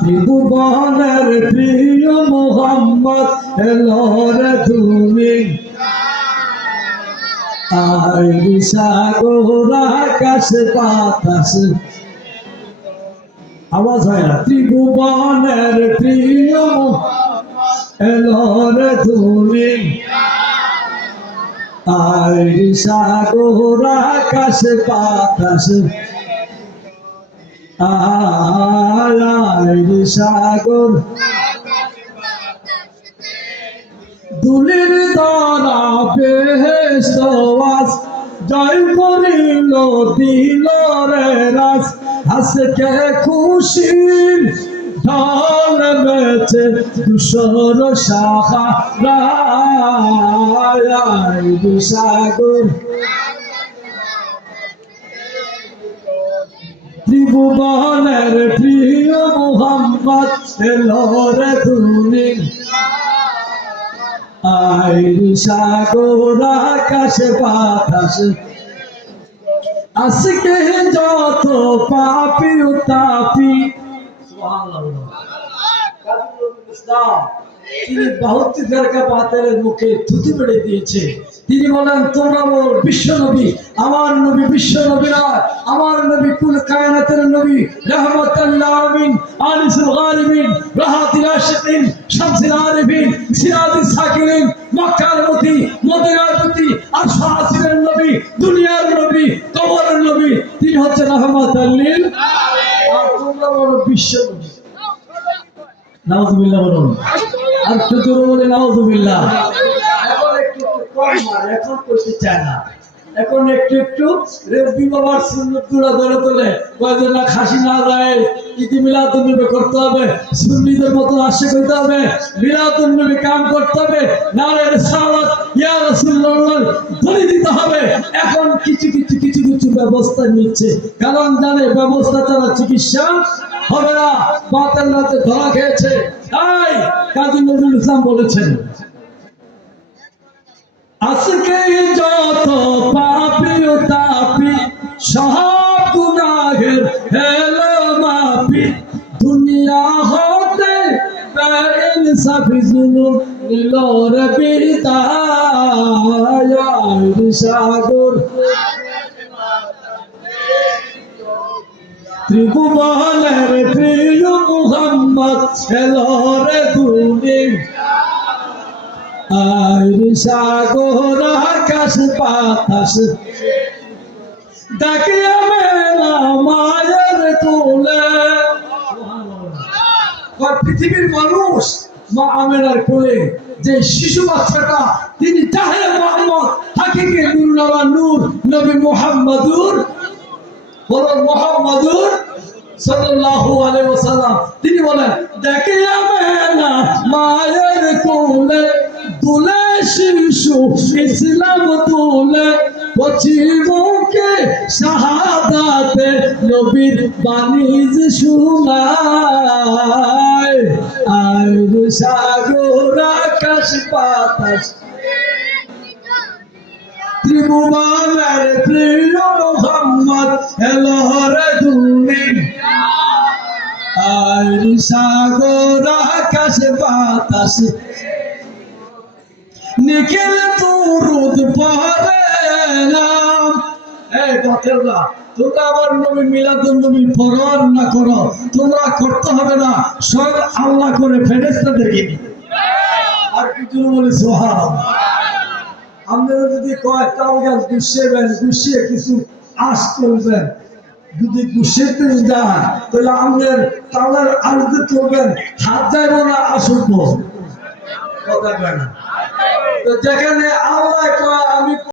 ত্রিভুবনের প্রিয় মোহাম্মদ, এলো রে তুমি। আইরি সাগর আকাশ, বাতাস। আওয়াজ হয় না। ত্রিভুবনের প্রিয় মোহাম্মদ, এলো রে তুমি। আইরি সাগর আকাশ, বাতাস। আইরি সাগর। দুলির দ্বারা বেহেস্ত আস জয় করিল দিল রে রাস। আজকে খুশির ঢল বেছে দুশোর শাখা রায় সাগর। ত্রিভুবনের প্রিয় মোহাম্মদ, এলো রে তুমি। আইরি সাগর, আকাশ বাতাস। আজকে যত পাপি ও তাপি। তিনি বাহাত্তর ফেরকা বাতের মুখে থুতু পেড়ে দিয়েছে। তিনি বলেন, তোমরা বল বিশ্ব নবী আমার নবী বিশ্ব নবী নয়, আমার নবী কুল কায়নাতের নবী আরিফিন সাকিরিন, মক্কার মতি, মদিনার মতি, আর নবী, দুনিয়ার নবী, কবরের নবী, তিনি হচ্ছে রহমতুল্লিল আর তোমরা বলো বিশ্ব নবী বলুন। বলে নাউজুবিল্লাহ। এখন একটু কম এখন করতে চায় না। এখন একটু একটু বাবার সুন্নত তুলা ধরে তোলে। কয়জন না খাসি, না করতে হবে, সুন্নিদের মতো হবে কাম করতে হবে, নারে ইয়া রাসূলুল্লাহ, ধরে দিতে হবে। এখন কিছু কিছু কিছু কিছু ব্যবস্থা নিচ্ছে। কারণ জানে ব্যবস্থা ছাড়া চিকিৎসা হবে না। বাতের রাতে ধরা খেয়েছে। তাই কাজী নজরুল ইসলাম বলেছেন, আজকে যত পাপি তাপি, সব গুনাহের হেলো মাপি দুনিয়া হতে ইনসাফি জুলুম নিল রে বিদায় সাগর। ত্রিভুবনের প্রিয় মুহাম্মদ এলো রে তুমি আইরি সাগর আকাশ বাতাস। ডাকে না মায়ের আর পৃথিবীর মানুষ মা আমেনার কোলে। যে শিশু বাচ্চাটা, তিনি তাহে মোহাম্মদ হাকিকে নুরুল্লাহ নূর, নবী মোহাম্মদুর বলুন মোহাম্মদুর সাল্লাল্লাহু আলাইহি ওয়াসাল্লাম। তিনি বলেন, দেখে আমেনা মায়ের কোলে, দুলে শিশু ইসলাম দুলে মুখে শাহাদাতে নবীর বাণী যে শোনায় আর সাগর আকাশ বাতাস ত্রিভুবনের প্রিয় মোহাম্মদ এলহরে তুমি আর সাগর, আকাশ, বাতাস। নিখিল তুরুদ পড়েলাম এই পথেরা তোমরা আবার নবী মিলাদুল নবী পরোয়ার না করো। তোমরা করতে হবে না সব আল্লাহ করে ফেরেস্তাদেরকে আর কিছু বলে সোহাব আপনারা যদি কয় তাল গাছ গুছিয়েবেন গুছিয়ে কিছু আশ করবেন যদি গুছিয়েতে যান তাহলে আমাদের তালের আলতে চলবেন হাত যাইব না আসুক কথা না। তো যেখানে আল্লাহ কয়, আমি